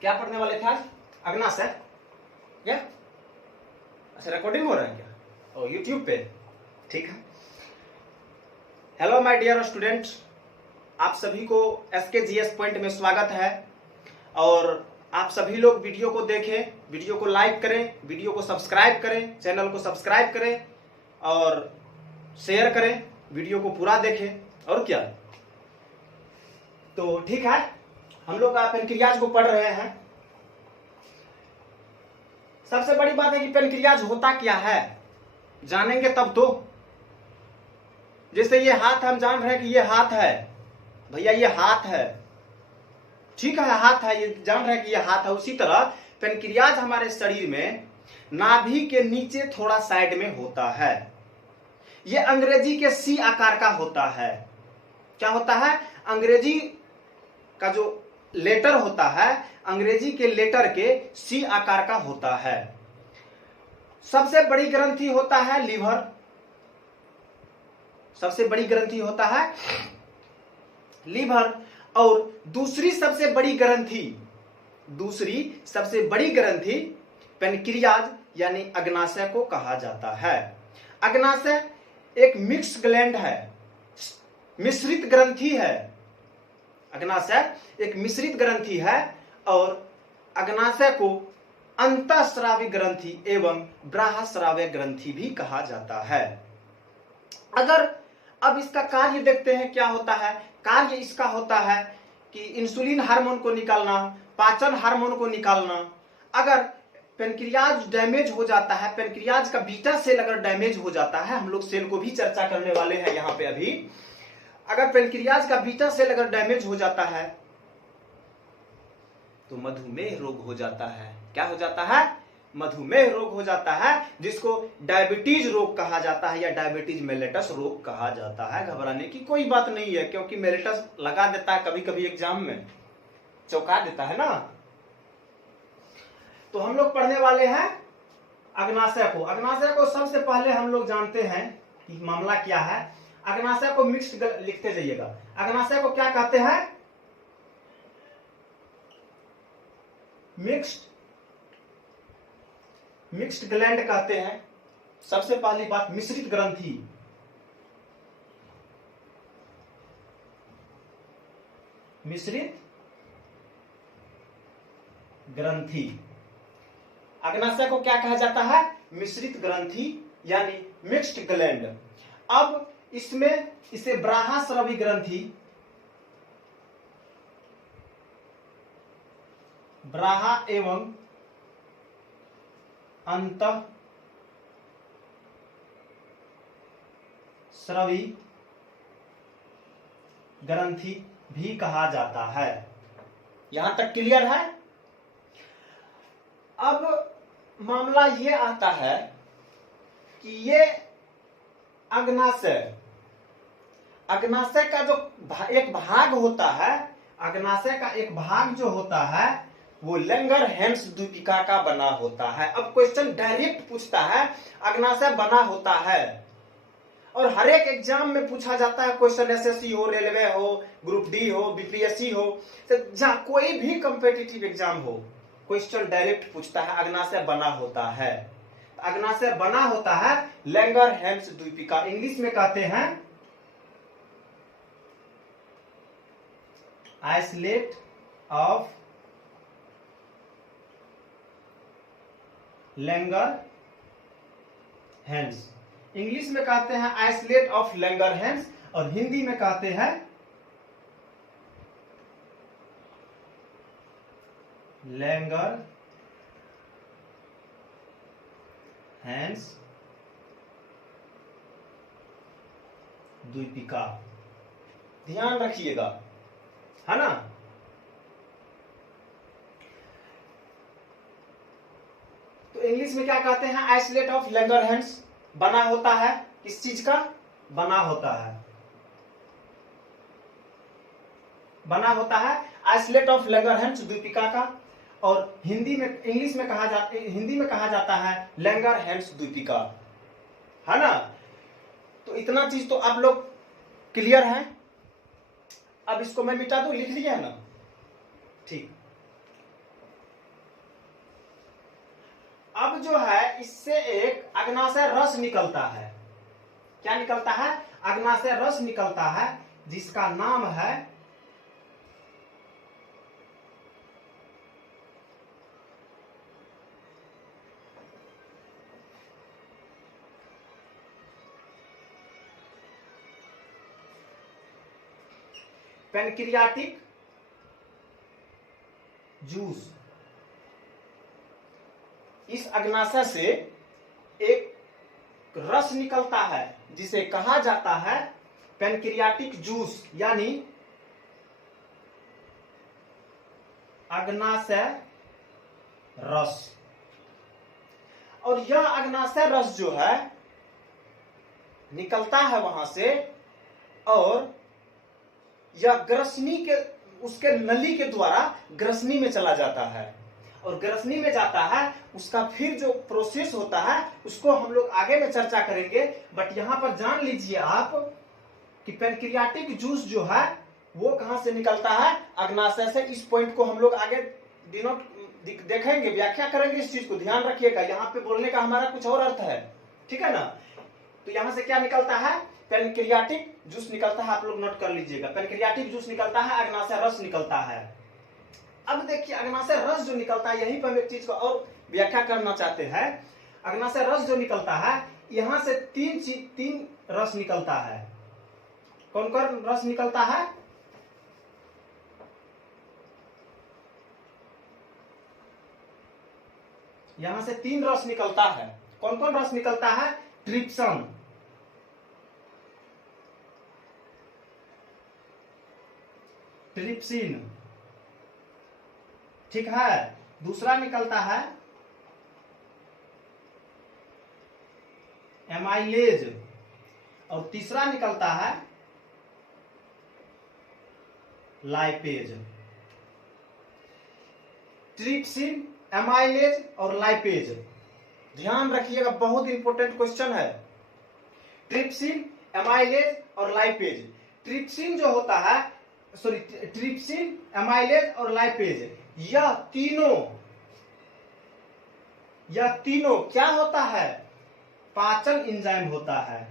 क्या पढ़ने वाले थे आज? अग्नाशय क्या? अच्छा रिकॉर्डिंग हो रहा है क्या? ओ यूट्यूब पे, ठीक है। हेलो माय डियर स्टूडेंट्स, आप सभी को SKGS पॉइंट में स्वागत है। और आप सभी लोग वीडियो को देखें, वीडियो को लाइक करें, वीडियो को सब्सक्राइब करें, चैनल को सब्सक्राइब करें और शेयर करें, वीडियो को पूरा देखें। और क्या, तो ठीक है, हम लोग पेनक्रियाज को पढ़ रहे हैं। सबसे बड़ी बात है कि पेनक्रियाज होता क्या है, जानेंगे तब तो। जैसे ये हाथ, हम जान रहे हैं कि ये हाथ है भैया, ये हाथ है, ठीक है, हाथ है, ये जान रहे हैं कि ये हाथ है। उसी तरह पेनक्रियाज हमारे शरीर में नाभि के नीचे थोड़ा साइड में होता है। ये अंग्रेजी के सी आकार का होता है। क्या होता है? अंग्रेजी का जो लेटर होता है, अंग्रेजी के लेटर के सी आकार का होता है। सबसे बड़ी ग्रंथि होता है लीवर, सबसे बड़ी ग्रंथि होता है लीवर। और दूसरी सबसे बड़ी ग्रंथि पेनक्रियाज यानी अग्नाशय को कहा जाता है। अग्नाशय एक मिक्स ग्लैंड है, मिश्रित ग्रंथि है। अग्नाशय एक मिश्रित ग्रंथि है और अग्नाशय को अंतःस्रावी ग्रंथि एवं बाह्यस्रावी ग्रंथि भी कहा जाता है। अगर अब इसका कार्य देखते हैं क्या होता है। कार्य इसका होता है कि इंसुलिन हार्मोन को निकालना, पाचन हार्मोन को निकालना। अगर पेनक्रियाज डैमेज हो जाता है, पेनक्रियाज का बीटा सेल अगर डैमेज हो जाता है, हम लोग सेल को भी चर्चा करने वाले हैं यहाँ पे अभी। अगर पेनक्रियाज का बीटा सेल अगर डैमेज हो जाता है तो मधुमेह रोग हो जाता है। क्या हो जाता है? मधुमेह रोग हो जाता है, जिसको डायबिटीज रोग कहा जाता है या डायबिटीज मेलेटस रोग कहा जाता है। घबराने की कोई बात नहीं है, क्योंकि मेलेटस लगा देता है कभी कभी एग्जाम में, चौंका देता है ना। तो हम लोग पढ़ने वाले हैं अग्नाशय को। अग्नाशय को सबसे पहले हम लोग जानते हैं कि मामला क्या है। अग्नाशय को मिक्स्ड लिखते जाइएगा। अग्नाशय को क्या कहते हैं? मिक्स्ड ग्लैंड कहते हैं। सबसे पहली बात, मिश्रित ग्रंथि। मिश्रित ग्रंथि, अग्नाशय को क्या कहा जाता है? मिश्रित ग्रंथि यानी मिक्स्ड ग्लैंड। अब इसमें इसे बाह्यस्रावी ग्रंथि, बाह्य एवं अंतःस्रावी ग्रंथि भी कहा जाता है। यहां तक क्लियर है? अब मामला ये आता है कि ये अग्नाशय का जो एक भाग होता है, अग्नाशय का एक भाग जो होता है वो लैंगरहैंस द्वीपिका का बना होता है। अब क्वेश्चन डायरेक्ट पूछता है अग्नाशय बना होता है, और हर एक एग्जाम में पूछा जाता है क्वेश्चन। SSC हो, रेलवे हो, ग्रुप डी हो, BPSC हो, जहां कोई भी कंपेटिटिव एग्जाम हो, क्वेश्चन डायरेक्ट पूछता है अग्नाशय बना होता है। अग्नाशय बना होता है लैंगरहैंस द्वीपिका, इंग्लिश में कहते हैं आइसलेट ऑफ लैंगरहैंस। इंग्लिश में कहते हैं आइसलेट ऑफ लैंगरहैंस और हिंदी में कहते हैं लैंगरहैंस द्वीपिका। ध्यान रखिएगा, है ना। तो इंग्लिश में क्या कहते हैं? Islet of Langerhans. बना होता है किस चीज का? बना होता है आइसलेट ऑफ लैंगरहैंस द्वीपिका का। और हिंदी में, इंग्लिश में हिंदी में कहा जाता है लैंगरहैंस द्वीपिका, है ना। तो इतना चीज तो आप लोग क्लियर है। अब इसको मैं मिटा दूं, लिख लिया है ना, ठीक। अब जो है इससे एक अग्नाशय रस निकलता है। क्या निकलता है? अग्नाशय रस निकलता है, जिसका नाम है पैनक्रियाटिक जूस। इस अग्नाशय से एक रस निकलता है जिसे कहा जाता है पैनक्रियाटिक जूस, यानी अग्नाशय रस। और यह अग्नाशय रस जो है निकलता है वहां से, और यह ग्रसनी के उसके नली के द्वारा ग्रसनी में चला जाता है, और ग्रसनी में जाता है। उसका फिर जो प्रोसेस होता है उसको हम लोग आगे में चर्चा करेंगे। बट यहां पर जान लीजिए आप कि पैनक्रियाटिक जूस जो है वो कहां से निकलता है? अग्नाशय से। इस पॉइंट को हम लोग आगे डिनोट देखेंगे, व्याख्या करेंगे। इस चीज को ध्यान रखिएगा, यहाँ पे बोलने का हमारा कुछ और अर्थ है, ठीक है ना। तो यहां से क्या निकलता है? पैनक्रियाटिक जूस निकलता है। आप लोग नोट कर लीजिएगा, पैनक्रियाटिक जूस निकलता है, अग्नाशय रस निकलता है। अब देखिए अग्नाशय रस जो निकलता है, यहीं पर हम एक चीज को और व्याख्या करना चाहते हैं। अग्नाशय रस जो निकलता है, यहां से तीन रस निकलता है। कौन कौन रस निकलता है? यहां से 3 रस निकलता है। कौन कौन रस निकलता है? ट्रिप्सन, ट्रिप्सिन, ठीक है। दूसरा निकलता है एमाइलेज, और तीसरा निकलता है लाइपेज। ट्रिप्सिन, एमाइलेज और लाइपेज, ध्यान रखिएगा, बहुत इंपॉर्टेंट क्वेश्चन है। ट्रिप्सिन, एमाइलेज और लाइपेज। ट्रिप्सिन जो होता है, सॉरी, ट्रिप्सिन, एमाइलेज और लाइपेज, यह तीनों क्या होता है? पाचन एंजाइम होता है।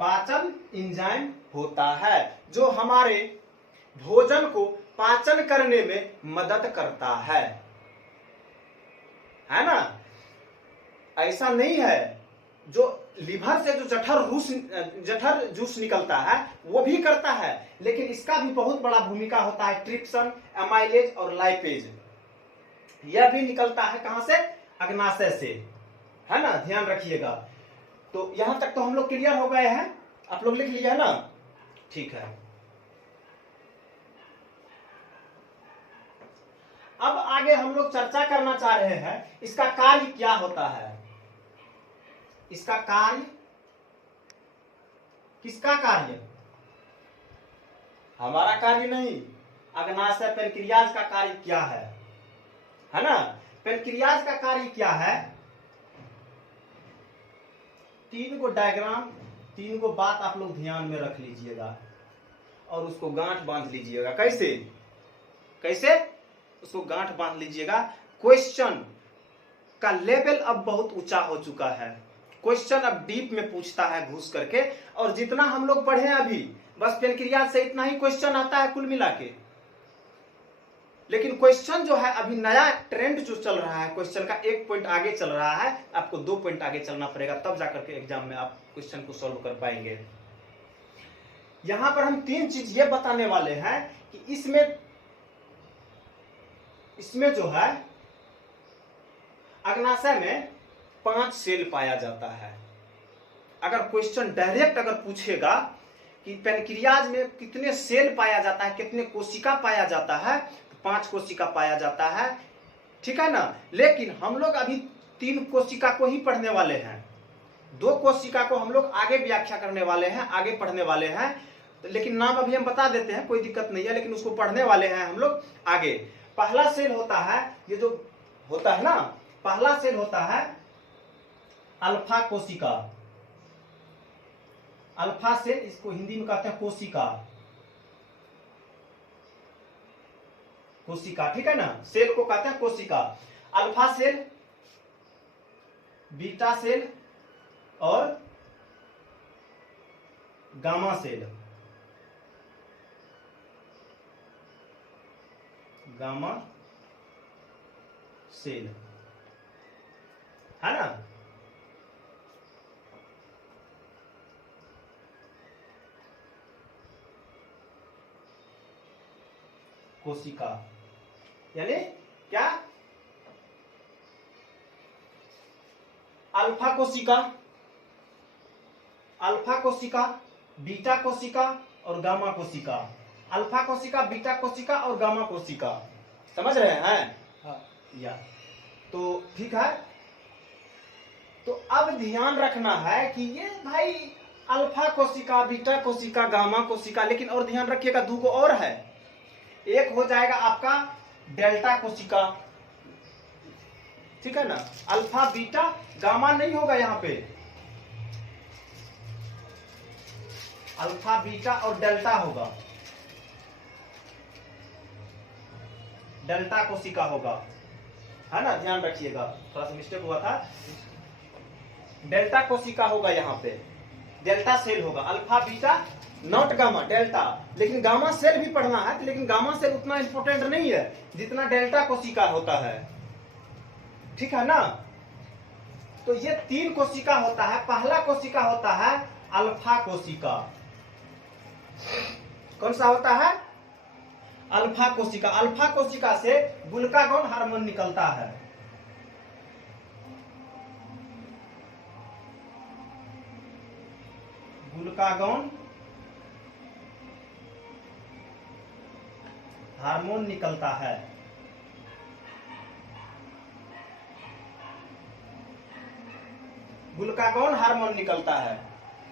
पाचन एंजाइम होता है जो हमारे भोजन को पाचन करने में मदद करता है ना। ऐसा नहीं है, जो लिवर से जो जठर जूस निकलता है वो भी करता है, लेकिन इसका भी बहुत बड़ा भूमिका होता है। ट्रिप्सन, एमाइलेज और लाइपेज, यह भी निकलता है कहां से? अग्नाशय से, है ना। ध्यान रखिएगा। तो यहां तक तो हम लोग क्लियर हो गए हैं, आप लोग लिख लिया है ना, ठीक है। अब आगे हम लोग चर्चा करना चाह रहे हैं इसका कार्य क्या होता है। इसका कार्य, किसका कार्य? हमारा कार्य नहीं, अग्नाशय पैनक्रियाज का कार्य क्या है ना। पैनक्रियाज का कार्य क्या है? 3 को डायग्राम, 3 को बात आप लोग ध्यान में रख लीजिएगा और उसको गांठ बांध लीजिएगा। कैसे कैसे उसको गांठ बांध लीजिएगा। क्वेश्चन का लेवल अब बहुत ऊंचा हो चुका है। क्वेश्चन अब डीप में पूछता है घुस करके, और जितना हम लोग पढ़े अभी बस पैनक्रियाज से इतना ही क्वेश्चन आता है कुल मिला के। लेकिन क्वेश्चन जो है अभी नया ट्रेंड जो चल रहा है, क्वेश्चन का 1 पॉइंट आगे चल रहा है, आपको 2 पॉइंट आगे चलना पड़ेगा, तब जाकर के एग्जाम में आप क्वेश्चन को सॉल्व कर पाएंगे। यहां पर हम 3 चीज ये बताने वाले हैं कि इसमें जो है अग्नाशय में 5 सेल पाया जाता है। अगर क्वेश्चन डायरेक्ट अगर पूछेगा कि पैनक्रियाज में कितने सेल पाया जाता है, कितने कोशिका पाया जाता है, तो 5 कोशिका पाया जाता है, ठीक है ना। लेकिन हम लोग अभी 3 कोशिका को ही पढ़ने वाले हैं, 2 कोशिका को हम लोग आगे व्याख्या करने वाले हैं, आगे पढ़ने वाले हैं। लेकिन नाम अभी हम बता देते हैं, कोई दिक्कत नहीं है, लेकिन उसको पढ़ने वाले हैं हम लोग आगे। पहला सेल होता है, ये जो होता है ना, पहला सेल होता है अल्फा कोशिका। अल्फा सेल, इसको हिंदी में कहते हैं कोशिका। कोशिका, ठीक है ना, सेल को कहते हैं कोशिका। अल्फा सेल, बीटा सेल और गामा सेल, गामा सेल, है ना। कोशिका यानी क्या, अल्फा कोशिका, अल्फा कोशिका, बीटा कोशिका और गामा कोशिका। अल्फा कोशिका, बीटा कोशिका और गामा कोशिका, समझ रहे हैं? हाँ। या तो ठीक है। तो अब ध्यान रखना है कि ये भाई अल्फा कोशिका, बीटा कोशिका, गामा कोशिका, लेकिन और ध्यान रखिएगा दो को और है। एक हो जाएगा आपका डेल्टा कोशिका, ठीक है ना। अल्फा बीटा गामा नहीं होगा यहाँ पे, अल्फा बीटा और डेल्टा होगा, डेल्टा कोशिका होगा, है ना, ध्यान रखिएगा, थोड़ा सा मिस्टेक हुआ था। डेल्टा कोशिका होगा यहाँ पे, डेल्टा सेल होगा। Alpha beta not gamma, delta. लेकिन गामा सेल भी पढ़ना है, लेकिन गामा सेल उतना इंपॉर्टेंट नहीं है जितना डेल्टा कोशिका होता है, ठीक है ना। तो ये तीन कोशिका होता है। पहला कोशिका होता है अल्फा कोशिका। कौन सा होता है? अल्फा कोशिका। अल्फा कोशिका से ग्लूकागॉन हार्मोन निकलता है। ग्लूकागॉन हार्मोन निकलता है। ग्लूकागॉन हार्मोन निकलता है।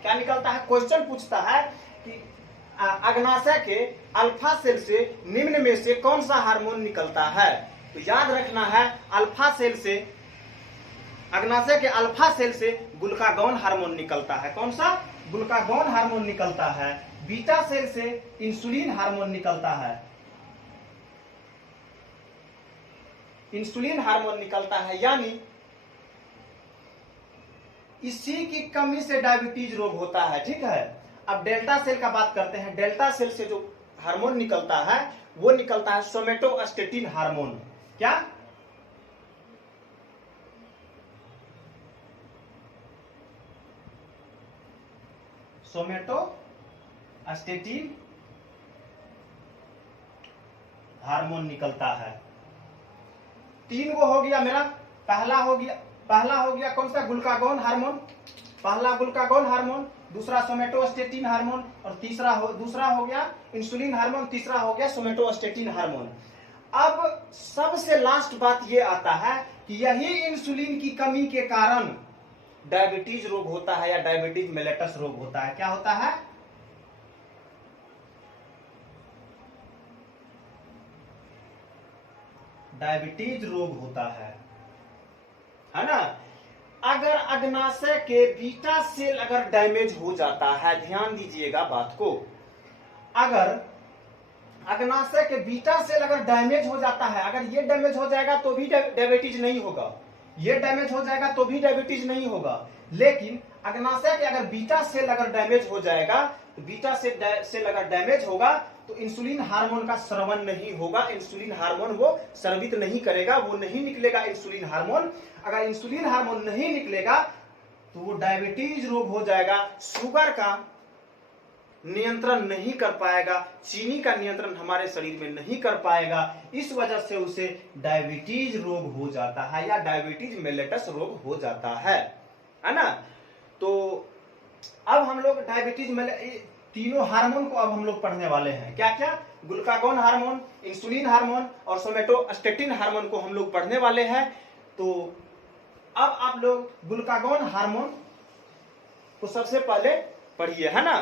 क्या निकलता है? क्वेश्चन पूछता है कि अग्नाशय के अल्फा सेल से निम्न में से कौन सा हार्मोन निकलता है? तो याद रखना है, अल्फा सेल से, अग्नाशय के अल्फा सेल से ग्लूकागॉन हार्मोन निकलता है। कौन सा? ग्लूकागॉन हार्मोन निकलता है। बीटा सेल से इंसुलिन हार्मोन निकलता है। इंसुलिन हार्मोन निकलता है, यानी इसी की कमी से डायबिटीज रोग होता है, ठीक है। अब डेल्टा सेल का बात करते हैं। डेल्टा सेल से जो हार्मोन निकलता है वो निकलता है सोमेटोस्टेटिन हार्मोन। क्या? सोमेटोस्टेटिन हार्मोन निकलता है। तीन वो हो गया मेरा। पहला हो गया कौन सा? Glucagon hormone. पहला ग्लूकागॉन हार्मोन, दूसरा सोमेटोस्टेटिन हार्मोन और दूसरा हो गया इंसुलिन हार्मोन, तीसरा हो गया सोमेटोस्टेटिन हार्मोन। अब सबसे लास्ट बात ये आता है कि यही इंसुलिन की कमी के कारण डायबिटीज रोग होता है या डायबिटीज मेलेटस रोग होता है। क्या होता है? डायबिटीज रोग होता है ना। अगर अग्नाशय के बीटा सेल अगर डैमेज हो जाता है, ध्यान दीजिएगा बात को, अगर अग्नाशय के बीटा सेल अगर डैमेज हो जाता है, अगर ये डैमेज हो जाएगा तो भी डायबिटीज नहीं होगा, ये डैमेज हो जाएगा तो भी डायबिटीज नहीं होगा। लेकिन अग्नाशय के अगर बीटा सेल अगर डैमेज हो जाएगा, तो बीटा सेल अगर डैमेज होगा तो इंसुलिन हार्मोन का स्रवण नहीं होगा, इंसुलिन हार्मोन वो स्रवित नहीं करेगा, वो नहीं निकलेगा इंसुलिन हार्मोन। अगर इंसुलिन हार्मोन नहीं निकलेगा तो वो डायबिटीज रोग हो जाएगा। शुगर का नियंत्रण नहीं कर पाएगा, चीनी का नियंत्रण हमारे शरीर में नहीं कर पाएगा, इस वजह से उसे डायबिटीज रोग हो जाता है या डायबिटीज मेलेटस रोग हो जाता है ना। तो अब हम लोग डायबिटीज तीनों हार्मोन को अब हम लोग पढ़ने वाले हैं। क्या क्या? ग्लूकागॉन हार्मोन, इंसुलिन हार्मोन और सोमेटोस्टेटिन हार्मोन को हम लोग पढ़ने वाले हैं। तो अब आप लोग ग्लूकागॉन हार्मोन को सबसे पहले पढ़िए, है ना।